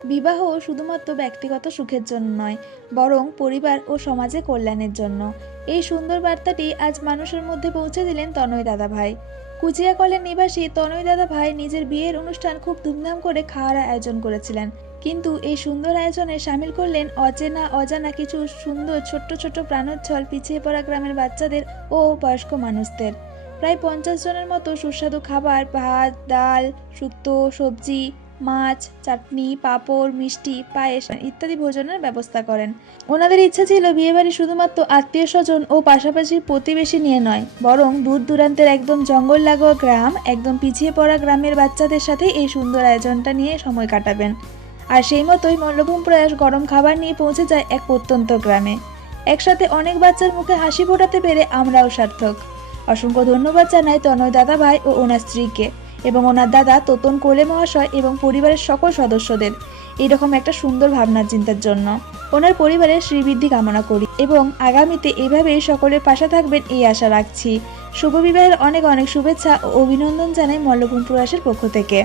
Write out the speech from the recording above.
বিবাহ শুধুমাত্র ব্যক্তিগত সুখের জন্য নয়, বরং পরিবার ও সমাজে কল্যাণের জন্য। এই সুন্দর বার্তাটি আজ মানুষের মধ্যে পৌঁছে দিলেন তনয় দাদাভাই। কুচিয়াকলের নিবাসী তনয় দাদাভাই নিজের বিয়ের অনুষ্ঠান খুব ধুমধাম করে খাওয়ার আয়োজন করেছিলেন, কিন্তু এই সুন্দর আয়োজনে সামিল করলেন অচেনা অজানা কিছু সুন্দর ছোট্ট ছোট্ট প্রাণোচ্ছল পিছিয়ে পড়া গ্রামের বাচ্চাদের ও বয়স্ক মানুষদের। প্রায় 50 জনের মতো সুস্বাদু খাবার, ভাত, ডাল, শুক্তো, সবজি, মাছ, চাটনি, পাঁপড়, মিষ্টি, পায়েস ইত্যাদি ভোজনের ব্যবস্থা করেন। ওনাদের ইচ্ছা ছিল বিয়েবাড়ি শুধুমাত্র আত্মীয় স্বজন ও পাশাপাশি প্রতিবেশী নিয়ে নয়, বরং দূর দূরান্তের একদম জঙ্গল লাগোয়া গ্রাম, একদম পিছিয়ে পড়া গ্রামের বাচ্চাদের সাথে এই সুন্দর আয়োজনটা নিয়ে সময় কাটাবেন। আর সেই মতোই মল্লভূম প্রয়াস গরম খাবার নিয়ে পৌঁছে যায় এক প্রত্যন্ত গ্রামে। একসাথে অনেক বাচ্চার মুখে হাসি ফোটাতে পেরে আমরাও সার্থক। অসংখ্য ধন্যবাদ জানাই তনয় দাদাভাই ও ওনার স্ত্রীকে এবং ওনার দাদা তোতন কোলে মহাশয় এবং পরিবারের সকল সদস্যদের এইরকম একটা সুন্দর ভাবনা চিন্তার জন্য। ওনার পরিবারের শ্রীবৃদ্ধি কামনা করি এবং আগামীতে এভাবেই সকলের পাশে থাকবেন এই আশা রাখছি। শুভ বিবাহের অনেক অনেক শুভেচ্ছা ও অভিনন্দন জানাই মল্লভূম প্রয়াসের পক্ষ থেকে।